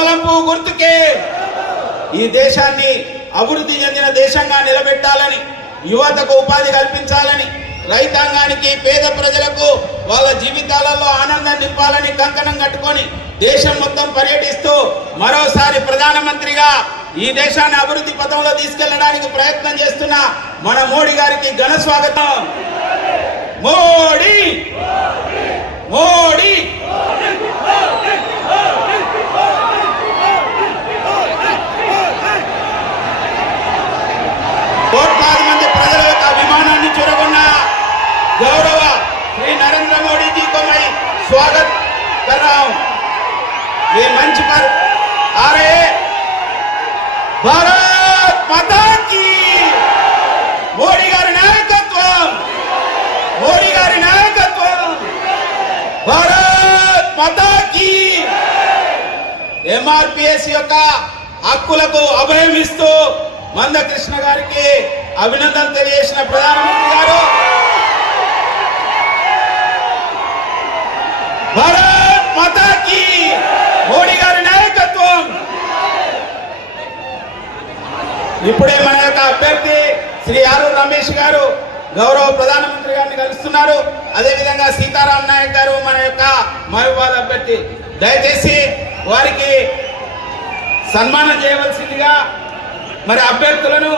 కమలం పువ్వు గుర్తుకే ఈ దేశాన్ని అభివృద్ధి చెందిన దేశంగా నిలబెట్టాలని, యువతకు ఉపాధి కల్పించాలని, రైతాంగానికి పేద ప్రజలకు వాళ్ళ జీవితాలలో ఆనందం నింపాలని కంకణం కట్టుకొని దేశం మొత్తం పర్యటిస్తూ మరోసారి ప్రధానమంత్రిగా ఈ దేశాన్ని అభివృద్ధి పథంలో తీసుకెళ్లడానికి ప్రయత్నం చేస్తున్న మన మోడీ గారికి ఘన స్వాగతం. మోడీ మోడీ కోట్లాది మంది ప్రజల యొక్క అభిమానాన్ని చూరగొన్న गौरव श्री नरेंद्र मोदी जी को मैं स्वागत कर रहा हूं. ये मंच पर आ रहे भारत माता की मोदी गारी नायकत्व, मोदी गारी नायकत्व, भारत माता की. MRPS యొక్క హక్కులకు అభయం ఇస్తూ మందకృష్ణ గారికి అభినందనలు తెలియజేసిన ప్రధానమంత్రి గారు भारत माता की మోడీ గారి నాయకత్వం. ఇప్పుడే మన యొక్క అభ్యర్థి శ్రీ ఆరూర్ రమేష్ గారు గౌరవ ప్రధానమంత్రి గారిని కలుస్తున్నారు. అదేవిధంగా సీతారాం నాయక్ గారు మన యొక్క మహబూబాద్ అభ్యర్థి. దయచేసి వారికి సన్మానం చేయవలసిందిగా మరి అభ్యర్థులను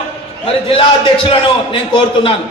మరి జిల్లా అధ్యక్షులను నేను కోరుతున్నాను.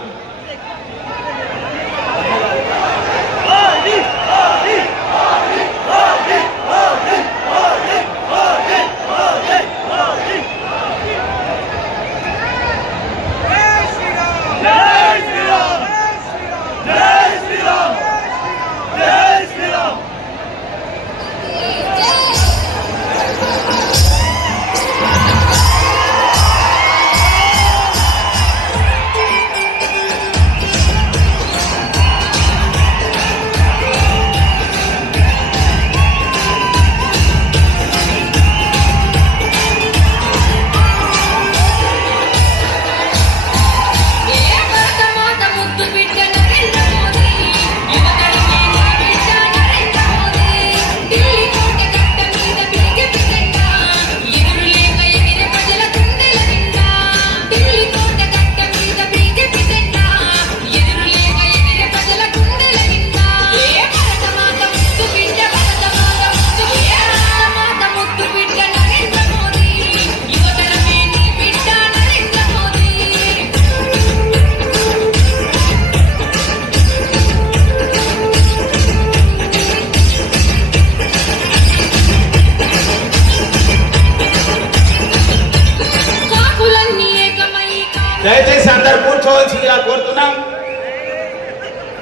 దయచేసి అందరు కూర్చోవలసిందిగా కోరుతున్నాం.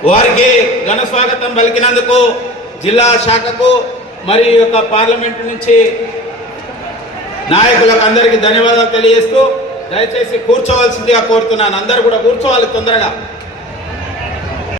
వారికి ఘన స్వాగతం పలికినందుకు జిల్లా శాఖకు మరియు యొక్క పార్లమెంట్ నుంచి నాయకులకు అందరికీ ధన్యవాదాలు తెలియజేస్తూ దయచేసి కూర్చోవలసిందిగా కోరుతున్నాను. అందరూ కూడా కూర్చోవాలి తొందరగా.